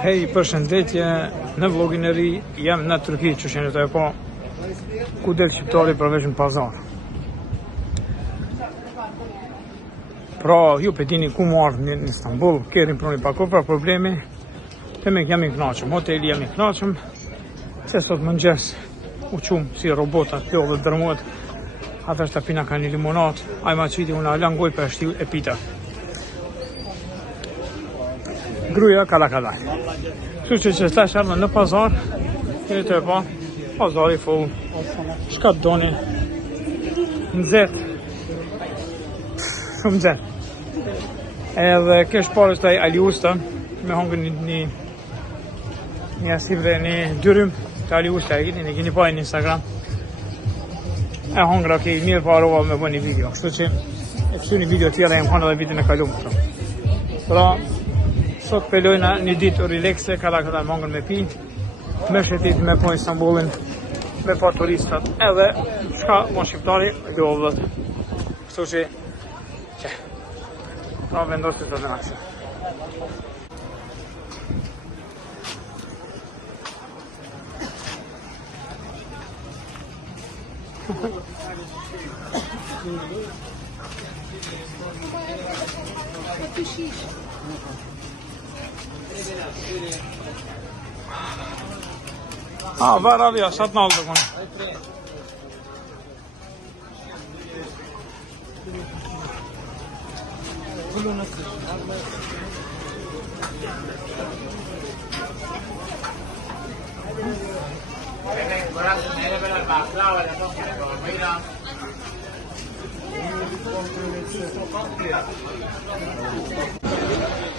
Hej, përshëndetje, në vlogin e ri jam në Turqi, që sheni të e po ku del shqiptari përveç në pazar. Pra, ju pe dini ku mu ardhë në Istanbul, kerin proni pako për problemi, të me jam i knaqëm, hoteli jam i knaqëm, se sot më ngjes u qumë si robota, të dhe dërmuat, atër të pina ka një limonat, a i ma qiti unë alangoj për shtiu e pita. Gruja kala kala. Kështu që stash ardhën në pazar, jeni të e pa, pazari full, shka të doni, nxet, shumë nxet. Edhe kesh parës të Aliusta, me hongën një asive, një dyrym të Aliusta e një kini pa në Instagram. E hongra, okej, mirë parova me bë një video, kështu që e kështu një video tjera e më kanë edhe vitin e kalumë. Pra, sot pelojna një ditë relaxe, kada mangën me pi, me shetit me po Istanbulin, me po turistat, edhe shka po shqiptari, lovët. Kështu që, pra vendosit të dhe nakse. Var abi ya, satın aldık onu.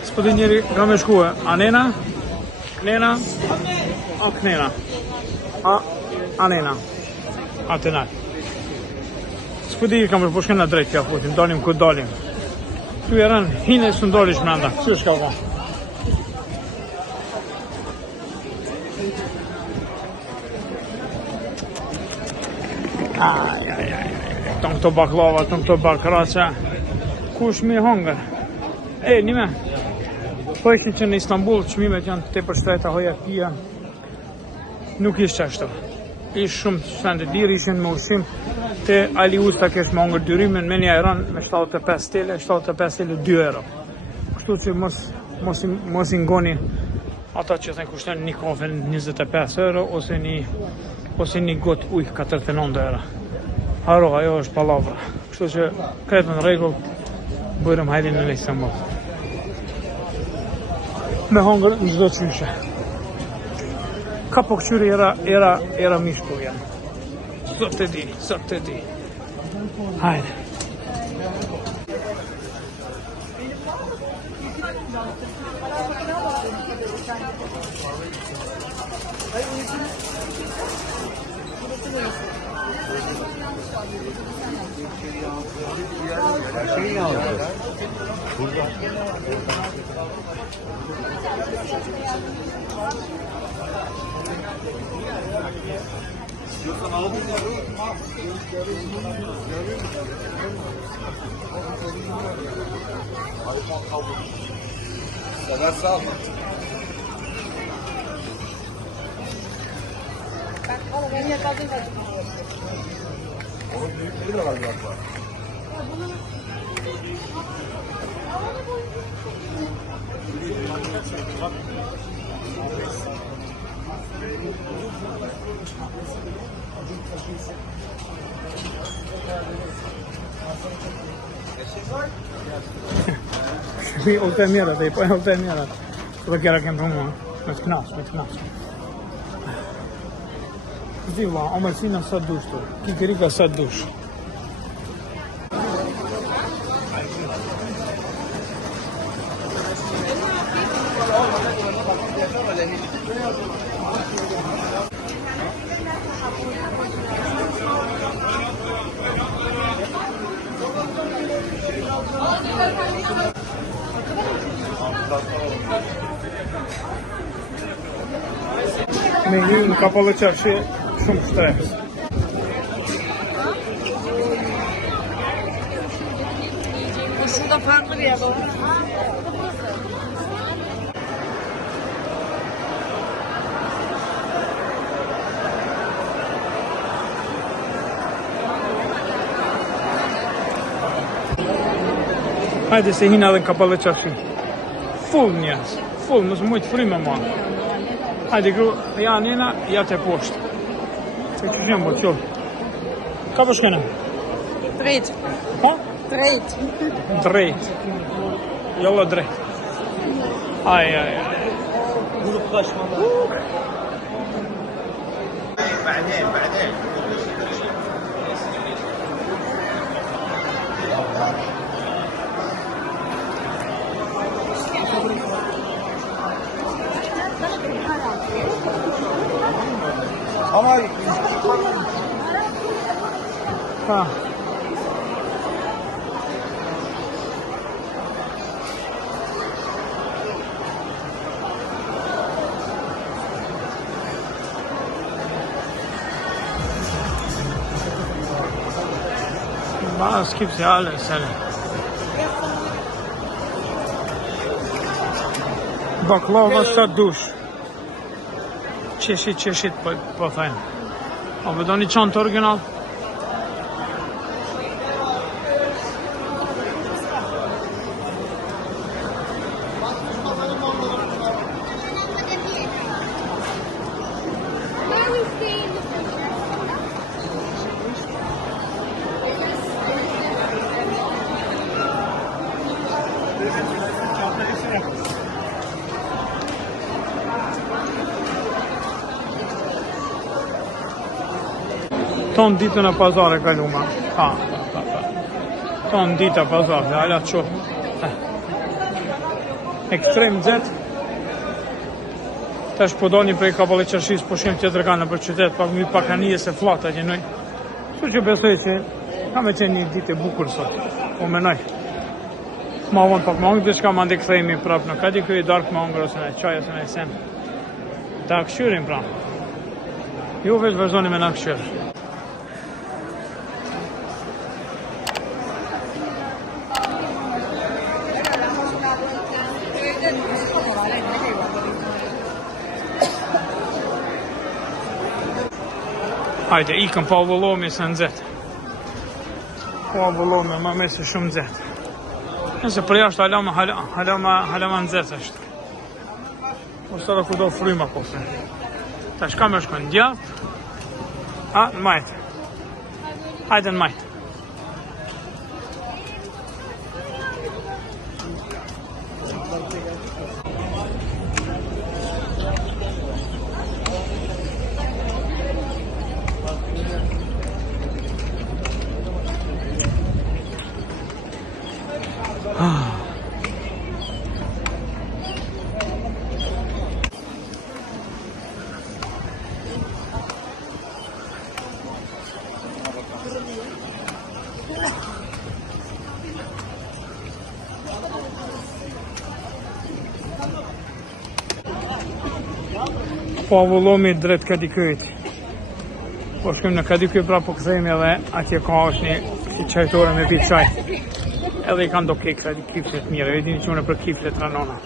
Gospodin njeri nga me shkue, Anena, Knena, a Knena, a Anena, a Tenar. S'pëdi kam për shkën në drejt kja futim, dalim ku dalim. Tu e rënë, hine së ndolish mranda, që është ka po? Tonë këto baklava, tonë këto bakraqa, kush mi hongër? E, një me, po ishtë që në Istanbul, qmimet janë të për shtrejta hoja pia, nuk ishtë qashtu. Ishtë shumë shënde dirë, ishin me ushim, të Aliusta kesh me hongër dyrimin, me një ajran me 75 tele, 75 tele 2 euro. Kështu që mos i ngoni ata që thënë kushten një kafe 25 euro, ose një got ujë 49 euro. Haro, ajo është palavra. Kështu që kretë në regull, bërëm hajdi në Istanbul. Me hongër në gjdo qyshe. Ka po këqyri era mishku janë. Sot të di. Hajde. Shpi ullëte mjerët, e i pojnë ullëte mjerët. Këtë kjera kemë për mua, me të knasë. Zivla, omercina sa dush të, kikirika sa dush. Me një në kapalı çarşı shumë stres. Şurada farklı bir yer var. Hajde se hina edhe në Kapalle Çarshi. Full njerëz, full, mos mujt frime ma. Hajde gru, ja nena, ja te poshtë. Se që gjemë bo qo. Ka po shkene? Drejt. Ha? Drejt. Drejt. Jolla drejt. Aj. بعدين ama Ha. Bas kimse hala sana. Baklava sa dush. Çeşit po thajnë. A do një çantë original? Ton ditën e pazare kaluma. Ha. Ton dita pazare, ala qo. Ekstrem zet. Tash po doni prej Kapalle Çarshis, po shem tjetër kanë për qytet, pak mi pakanije se flata gjenoj. Kështu që besoj që ka me qenë një ditë e bukur sot. Po menoj. Ma vonë pak më ongë, dhe shka ma ndi këthejmi prap në kadi këj dark më ongër ose në qaj ose në sen. Ta këshyrim pra. Ju veç vazhdoni me na këshyr. Hajde, ikëm pa vëllomi se në zetë. Pa vëllomi, ma me se shumë zetë. Nëse për jashtë halama në zetë është. Po së ku do fryma po se. Ta shka me shkojnë djatë. A, në majtë. Hajde në majtë. Po avullomi drejt Kadikëjit. Po shkojmë në Kadikëj pra po këthejmë edhe atje ka është një qajtore me pitë qaj. Edhe i kanë do kekra, di kiflet mire, e dini që unë për kiflet ranona.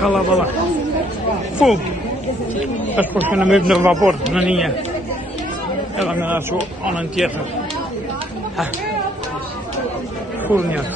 Kalabalık. Full. Tash po shkojmë me në vapor në linje. Edhe me ashtu anën tjetër. Full njerëz.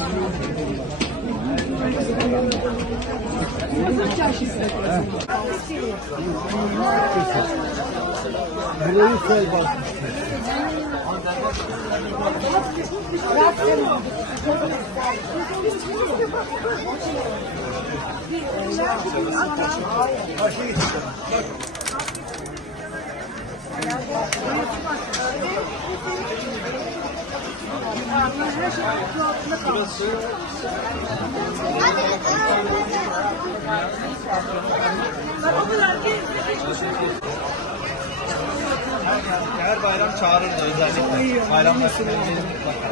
Her bayram çağırırdı özellikle. Bayram başlarında mutlaka.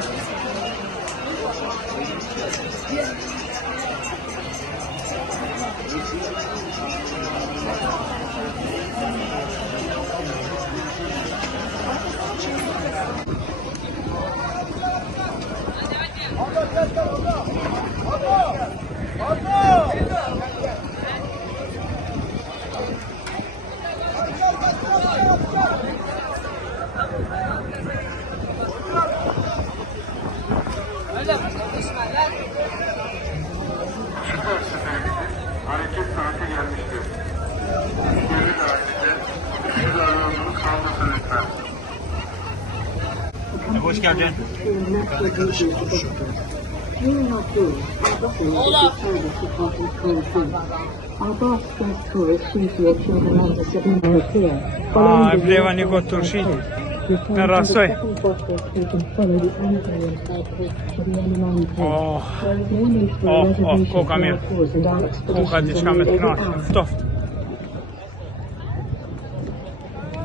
Hareket saati gelmiştir. Geri dahilinde güzel yolculuk kalmasın lütfen. Hoş geldin. A, bleva një gotë turshi në rasoj. Koka mirë. Koka diçka me të knaqë, ftoft.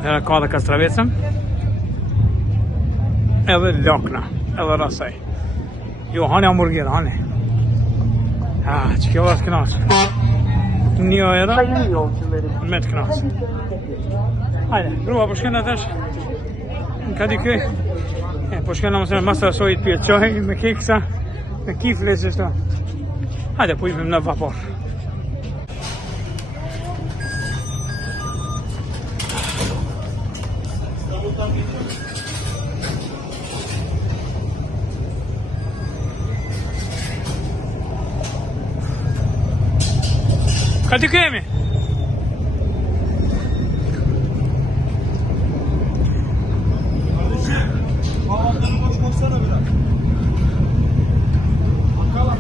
Era ka dhe kastravecëm. Edhe lokna, edhe rasoj. Jo, hani hamburger, hani. Që kjo është knaqë. Një era me të knaqë. Hajde, grua, po shkena tash në Kadıköy. Po shkena mësën mas të asojit pje qoj, me keksa, me kifle që shto. Hajde, po ipim në vapor. Kadıköy mi? Havaalanı boş koysana biraz. Bakalım.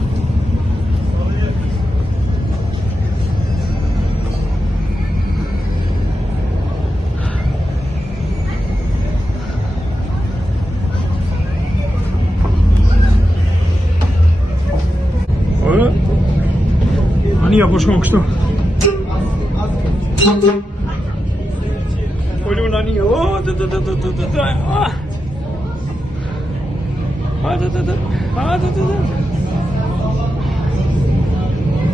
Ani ja po shkon kështu. Po lu në një.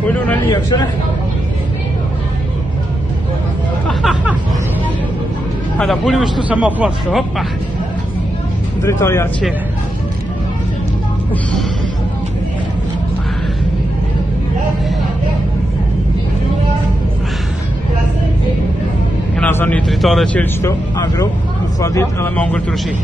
Po lu në një, kështu ne? Hajda, pulim shtu se ma pas të, hopa. Drejtoria qene. Kena thënë një dritare qelë qëto, agro, u fadit edhe më ngër të rëshi.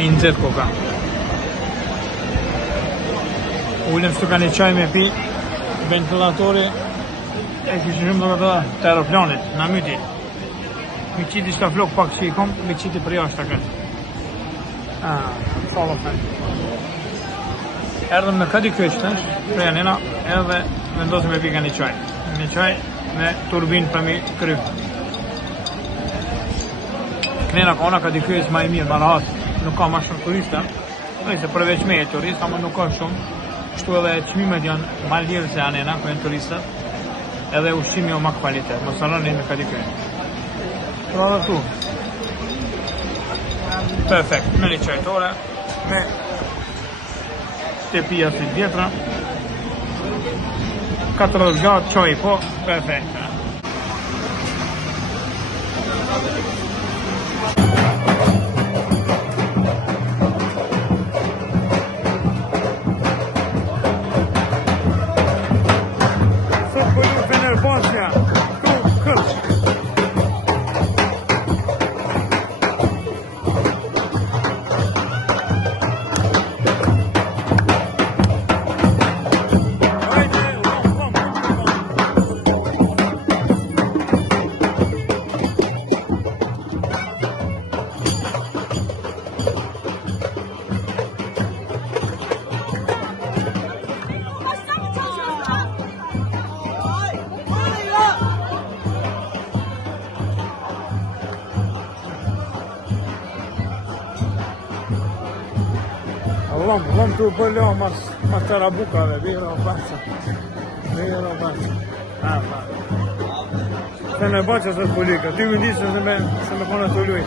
Inzet koka. Ullëm shtu ka një qaj me pi, ventilatori e kishë shumë dhe të aeroplanit, në myti. Mi qiti shta flok pak që i kom, mi qiti për jashtë të këtë. Salo fënë. Erdhëm me këdi kështë, prej anina, edhe vendosëm e pika një qaj. Një qaj me turbin për mi kry. Kënena ka ona këdi kështë ma i mirë, ma rahat, nuk ka ma shumë turista. Nëjse përveç me e turist, ama nuk ka shumë. Kështu edhe qmimet janë ma lirë se anena, ku janë turistat. Edhe ushqimi o ma kvalitet, mos rënin me këdi kështë. Pra dhe tu. Perfekt, me një qajtore, me tepia të vjetra, 4 gjatë, qoj po, perfekt. Sot pëllu Fenerbahçeja, tu Kërç. Vëm të bëllo mas të rabukave, vira o basa. Fenerbahçe së të polika, ty më di se me kona të luj.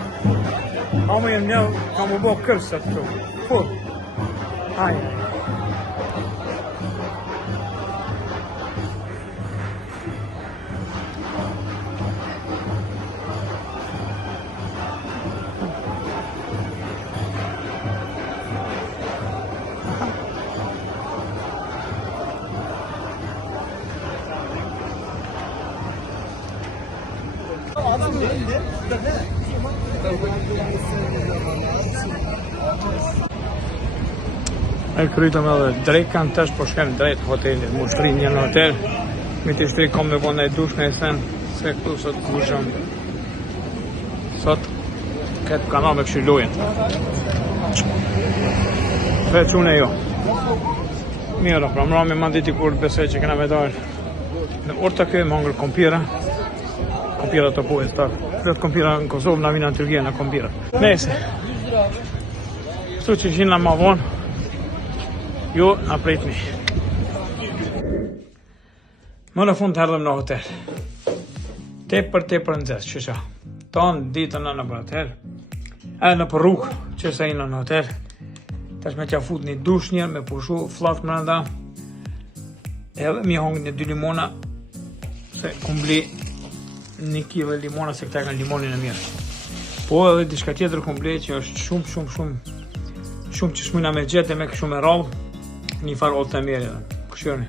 Ama jenë një, ka më bo kërës të këtu. Full. Hajde. Adam değildi. E krytëm edhe drejt kanë tash, po shkem drejt hotelit, mu shtrin një në hotel. Mi të shtri kom me bënda e dush në esen, se këtu sot kushëm. Sot, këtë kana me këshillujen. Veç unë e jo. Mira, pra mrami ma diti kur besoj që kena me dalë. Në orë të këj më angër kompira. Kompira të pojës, ta flet kompira në Kosovë, na vina në Tyrkia në kompira. Nese. Kështu që gjina ma vonë, ju na pritni. Më në fund të erdhëm në hotel. Tepër nxehtë, që qa. Tonë ditën në për hotel. Edhe në për rrugë, që sa inë në hotel. Tash me tja fut një dush njërë, me pushu flat mrenda. Edhe mi hongë një 2 limona, se kumbli 1 kilo limona, se këta e kanë limonin e mirë. Po edhe diçka tjetër kumbli që është shumë që shmujna me gjete me këshu me rallë, një farë ollë të mirë edhe. Këshërni.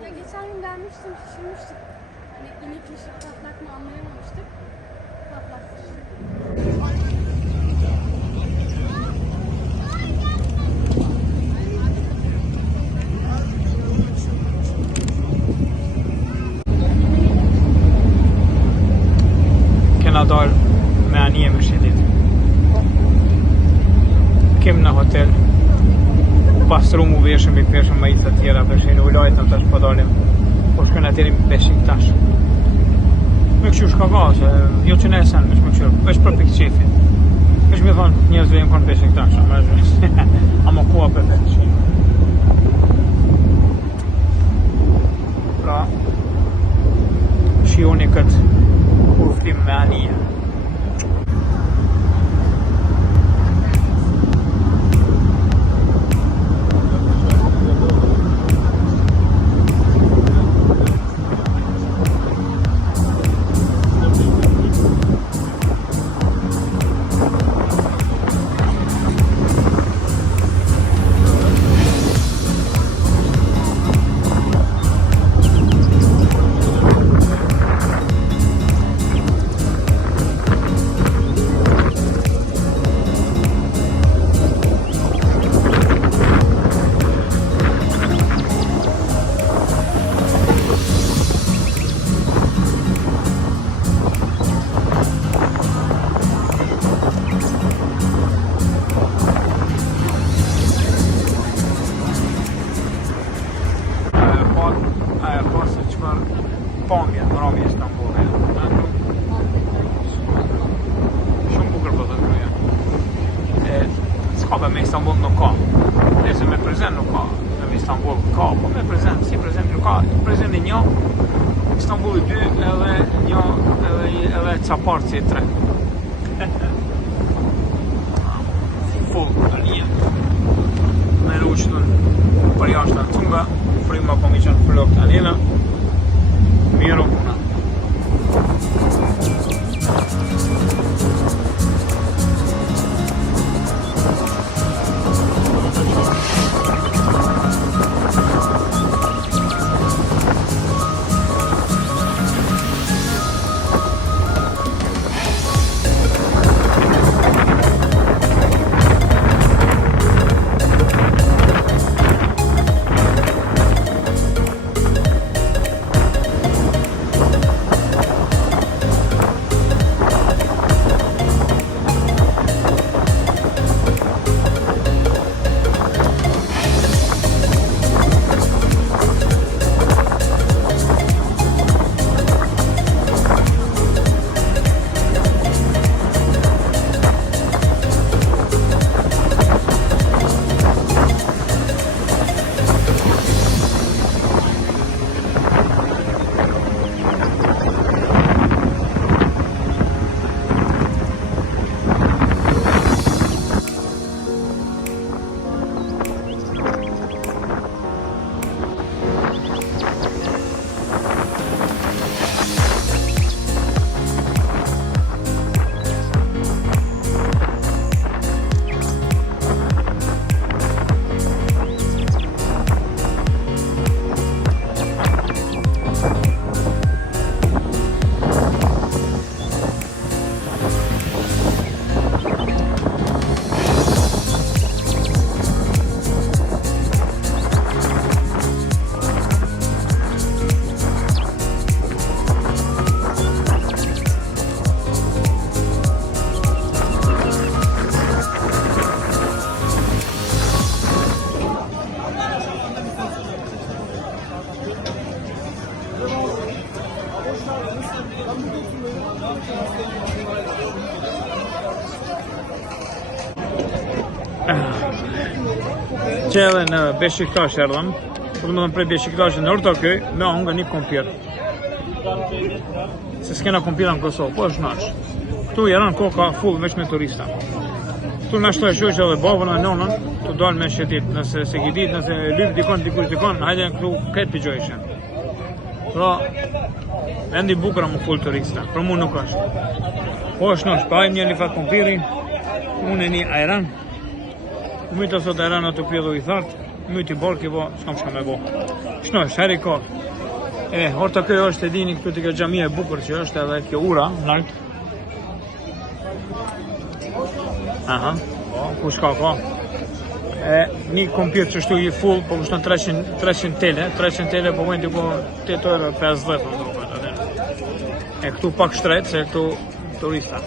Ya geçen gün gelmiştim, şişirmiştik. Hani inek patlak mı anlayamamıştık. Patlattık. Kena dalë me anije me shedit. Kem në hotel. Pastru mu veshëm i peshëm ma isë të tjera, përshin u lajtëm tash po dalim, po shkën atëri Beşiktaş. Me këshu shka ka, se jo që ne e sen, veç me këshu, veç për pikë qefi. Veç me thonë, njerëzve jem konë Beşiktaş, ama koha perfekt. Pra, shioni këtë urflim pamje, mbrëmje Istanbulli. Shumë bukur po të gruaja. S'ka me Istanbul nuk ka. Nëse me prezent nuk ka. Në Istanbul ka, po me prezent, si prezent nuk ka. Prezent e një, Istanbulli 2 edhe një edhe Caparci 3. Full në një. Me luqëtën për jashtë në tunga, prima po mi qënë për lokë të anila. Miro puna. Që edhe në Beşiktaş erdhëm, po të më thënë prej Beşiktaşit në Ortaköy, me hongër një kompir. Se s'kena kompira në Kosovë, po është nash. Këtu janë koka full veç me turista. Këtu na shtoj shoqja dhe babën e nonën, të dalë me shetit, nëse se ki ditë, nëse lyp dikon, hajde këtu këtë pigjojshin. Pra, vendi bukur më full turista, për mu nuk është. Po është nash, pa një fat kompirin, unë e një ajran. Mytë sot ajran atë pjedhu i thartë, mytë i borki, po s'kam shka me bo. Shnosh, heri kor. Ortaköy është e dini këtu të kjo xhamia e bukur që është edhe kjo ura, nalt. Aha, ku shka ka. Një kompir që shtu i full, po kushton 300 tele, po mëjnë tiko 8,50 €. Këtu pak shtret, se këtu turista.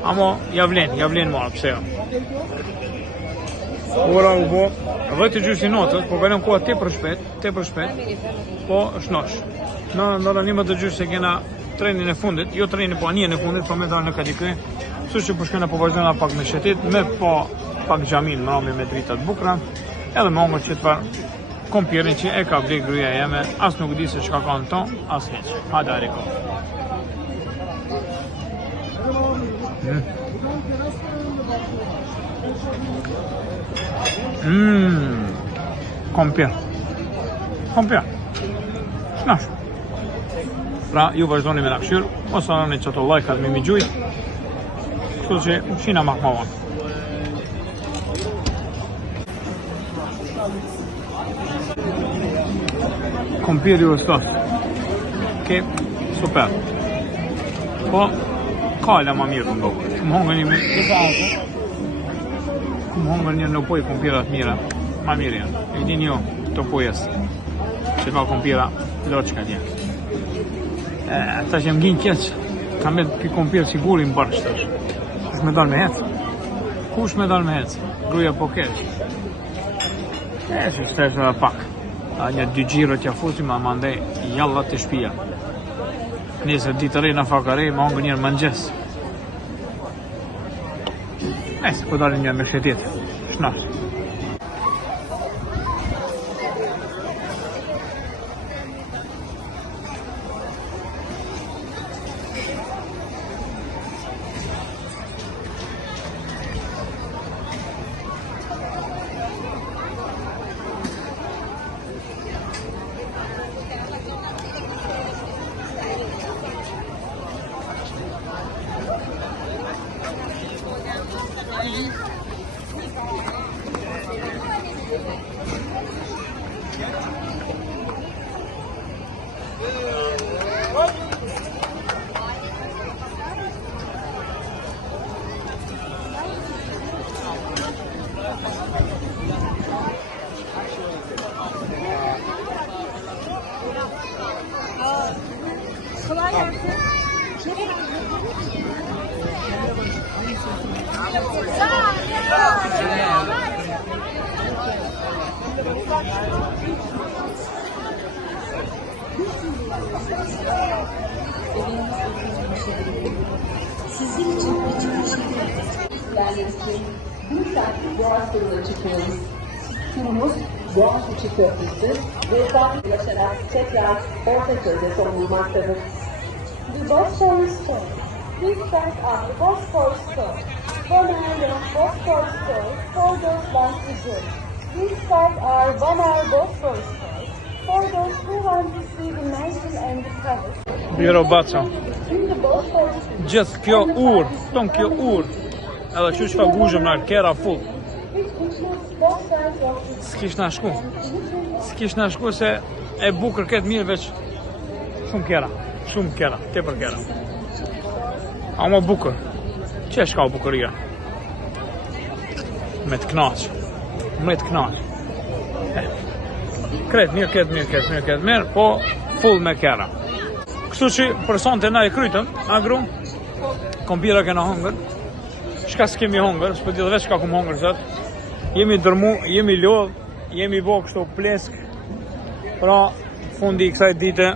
Amo, javlen marë, pse jo. Ora u bo, 10:30 natës, po kalon koha tepër shpejt, po shnosh. Në ndara 11:30 se kena trenin e fundit, jo trenin po anien e fundit, po me dalë në Kadıköy. Kështu që po shkojna po vazhdojna pak me shetit, me po pak xhamin mbrëmje me drita të bukura, edhe me hongër që të parë kompirin që e ka vlerë gruaja jeme, as nuk di se çka ka në ton, as hiç. Hajde ariko. Kompir. Shnash. Pra, ju vazhdoni me nakshyrë, mos harroni çato like-at me mi gjujt. Kështu që shina mahmovan. Kompiri u stos. Super. Po, kala ma mirë të ndokë. Më hongër një me... Më hongër një në poj kompirat mira. Ma mirë janë. E din jo, të pojes. Që ka kompira, loqka dje. Ata që më ginë kjeq, kam me pi kompirë siguri më bërë shtësh. Kush me dalë me hecë? Kush me dalë me hecë? Gruja po keq. Që shtesh edhe pak. A një 2 gjiro t'ja fusim, a mandej jallat të shpia. Nesër ditë të re në fakare, më hongër njërë mëngjes. Nesë, po dalin njërë me shetit. Shnash. Kolay gelsin. Sizin için bir saatlik Boğaz turuna çıkıyoruz. Turumuz Boğaziçi Köprüsü ve Zahmet yaşarak tekrar Ortaköy'de son bulmaktadır. The Bosphorus Store. These signs are the Bosphorus Store. Bonaire Bosphorus Store for those long to join. These signs are Bonaire Bosphorus Store for those who want to see the mansion and the palace. Biro baca. In the Bosphorus Gjithë kjo ur, ton kjo ur. Edhe që fa guzhëm në kera full. which includes both sides of the S'kish na shku. S'kish na shku se e bukër këtë mirë veç shumë kera. Shumë kera, tepër kera. A më bukër. Që shka o bukëria? Me të knaq. Me të knaq. Kretë, mirë, po full me kera. Kështu që për sonte na e krytëm, agru, kompira kena hongër. Shka s'kemi hongër, s'po di dhe veç shka kum hongër zot. Jemi dërmu, jemi lodh, jemi bo kështu plesk. Pra, fundi i kësaj dite,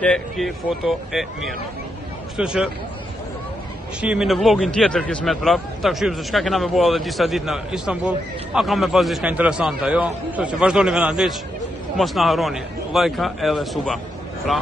te ki foto e mirë. Kështu që, shihemi në vlogin tjetër kismet prap, ta këshyrim se shka kena me bo edhe disa ditë në Istanbul, a kam me pas diçka interesante, jo? Kështu që, vazhdoni me na ndjeq, mos na harroni, lajka edhe suba. Pra,